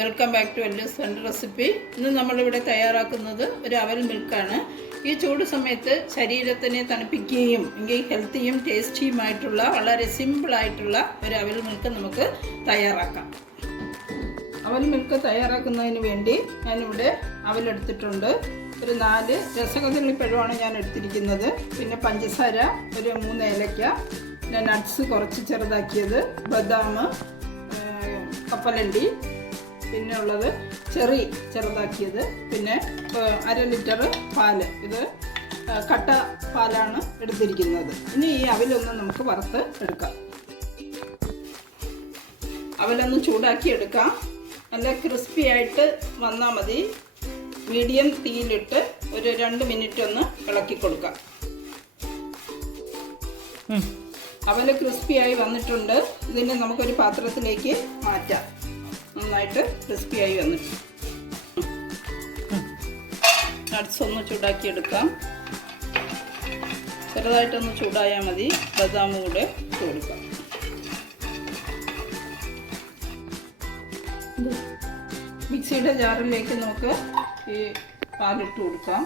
Welcome back to Ellu's fun recipe. ഇന്ന് നമ്മളിവിടെ തയ്യാറാക്കുന്നത് ഒരു അവൽ മിൽക്കാണ്. ഈ ചൂട് സമയത്ത് ശരീരത്തിനെ തണുപ്പിക്കുകയും എങ്കിൽ ഹെൽത്തിയും ടേസ്റ്റിയുമായിട്ടുള്ള വളരെ സിമ്പിളായിട്ടുള്ള ഒരു അവൽ മിൽക്ക് നമുക്ക് തയ്യാറാക്കാം. അവൽ മിൽക്ക് തയ്യാറാക്കുന്നതിന് വേണ്ടി ഞാനിവിടെ അവലെടുത്തിട്ടുണ്ട്. ഒരു 4 രസകദളിപ്പഴമാണ് ഞാൻ എടുത്തിരിക്കുന്നത്. പിന്നെ പഞ്ചസാര ഒരു 3 ഏലക്ക, പിന്നെ നട്ട്സ് കുറച്ച് ചെറുതാക്കിയത്, ബദാം, കപ്പലണ്ടി, പിന്നെ ഉള്ളത് ചെറി ചെറുതാക്കിയത്, പിന്നെ 1/2 ലിറ്റർ പാല്. ഇത് കട്ട പാലാണ് എടുത്തിരിക്കുന്നത്. ഇനി ഈ അവലൊന്ന് നമുക്ക് വറുത്ത് എടുക്കാം. അവലൊന്ന് ചൂടാക്കി എടുക്കാം. നല്ല ക്രിസ്പി ആയിട്ട് വന്നാൽ മതി. മീഡിയം തീയിലിട്ട് ഒരു 2 മിനിറ്റ് ഒന്ന് ഇളക്കി കൊടുക്കാം. അവല് ക്രിസ്പിയായി വന്നിട്ടുണ്ട്. ഇതിനെ നമുക്കൊരു പാത്രത്തിലേക്ക് മാറ്റാം. നന്നായിട്ട് ക്രിസ്പിയായി വന്നിട്ടുണ്ട്. നട്ട്സ് ഒന്ന് ചൂടാക്കി എടുക്കാം. ചെറുതായിട്ടൊന്ന് ചൂടായാൽ മതി. ബദാം കൂടെ ഇട്ട് കൊടുക്കാം. മിക്സിയുടെ ജാറിലേക്ക് നമുക്ക് ഈ പാലിട്ട് കൊടുക്കാം.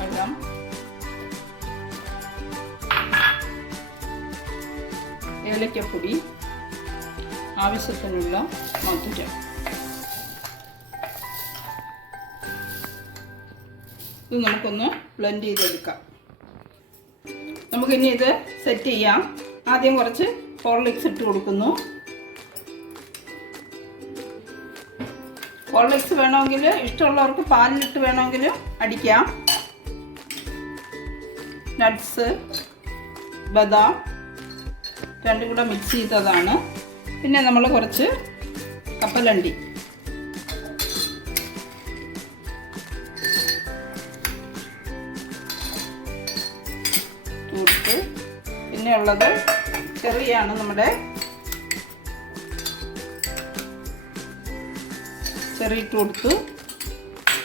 വെള്ളം, ഏലക്കപ്പൊടി, ആവശ്യത്തിനുള്ള മധുരം. ഇത് നമുക്കൊന്ന് ബ്ലെൻഡ് ചെയ്തെടുക്കാം. നമുക്കിനി ഇത് സെറ്റ് ചെയ്യാം. ആദ്യം കുറച്ച് ഹോർലിക്സ് ഇട്ട് കൊടുക്കുന്നു. ഹോർലിക്സ് വേണമെങ്കിൽ ഇഷ്ടമുള്ളവർക്ക് പാലിലിട്ട് വേണമെങ്കിലും അടിക്കാം. നട്ട്സ്, ബദാം രണ്ടും കൂടെ മിക്സ് ചെയ്തതാണ്. പിന്നെ നമ്മൾ കുറച്ച് കപ്പലണ്ടി, പിന്നെ ഉള്ളത് ചെറിയാണ്. നമ്മുടെ ചെറി ഇട്ട് കൊടുത്തു.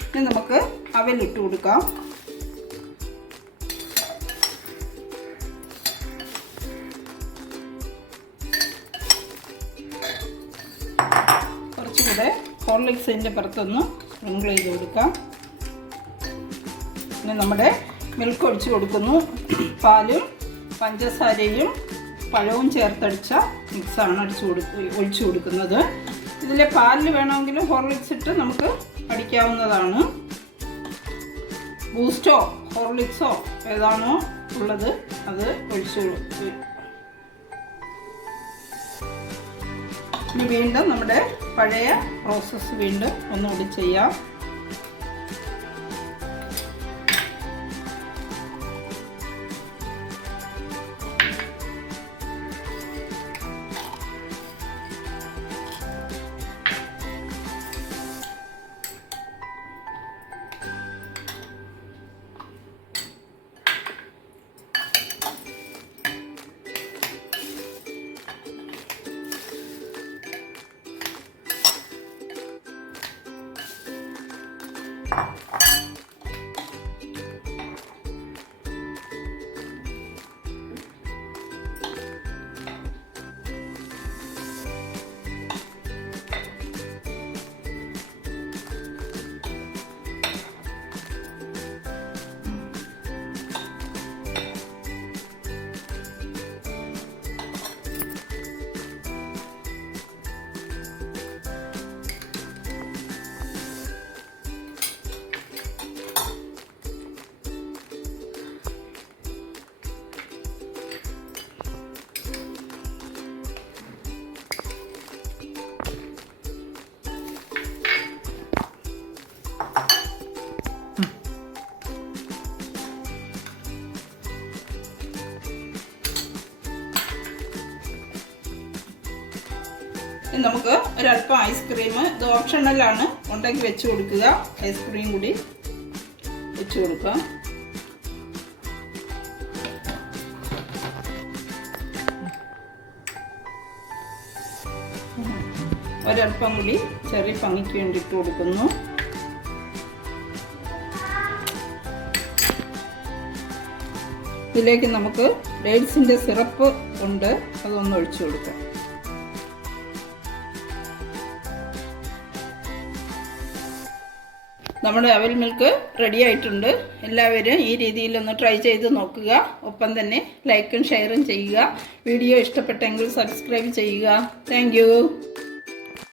ഇനി നമുക്ക് അവലിട്ട് കൊടുക്കാം. കുറച്ചുകൂടെ ഹോർലിക്സിൻ്റെ പുറത്തൊന്ന് സ്പ്രിങ്കിൾ ചെയ്ത് കൊടുക്കാം. പിന്നെ നമ്മുടെ മിൽക്ക് ഒഴിച്ച് കൊടുക്കുന്നു. പാലും പഞ്ചസാരയും പഴവും ചേർത്തടിച്ച മിക്സാണ് ഒഴിച്ചു കൊടുക്കുന്നത്. ഇതിൽ പാലിൽ വേണമെങ്കിലും ഹോർലിക്സ് ഇട്ട് നമുക്ക് അടിക്കാവുന്നതാണ്. ബൂസ്റ്റോ ഹോർലിക്സോ ഏതാണോ ഉള്ളത് അത് ഒഴിച്ചു കൊടുക്കും. ഇനി വീണ്ടും നമ്മുടെ പഴയ പ്രോസസ്സ് വീണ്ടും ഒന്നുകൂടി ചെയ്യാം. നമുക്ക് ഒരല്പം ഐസ്ക്രീം, ഇത് ഓപ്ഷണലാണ്, ഉണ്ടെങ്കിൽ വെച്ച് കൊടുക്കുക. ഐസ്ക്രീം കൂടി വെച്ച് കൊടുക്കാം. ഒരല്പം കൂടി ചെറിയ ഭംഗിക്ക് വേണ്ടി ഇട്ട് കൊടുക്കുന്നു. ഇതിലേക്ക് നമുക്ക് ഡേറ്റ്സിൻ്റെ സിറപ്പ് ഉണ്ട്, അതൊന്ന് ഒഴിച്ചു കൊടുക്കാം. നമ്മുടെ അവൽ മിൽക്ക് റെഡി ആയിട്ടുണ്ട്. എല്ലാവരും ഈ രീതിയിലൊന്ന് ട്രൈ ചെയ്ത് നോക്കുക. ഒപ്പം തന്നെ ലൈക്കും ഷെയറും ചെയ്യുക. വീഡിയോ ഇഷ്ടപ്പെട്ടെങ്കിൽ സബ്സ്ക്രൈബ് ചെയ്യുക. താങ്ക്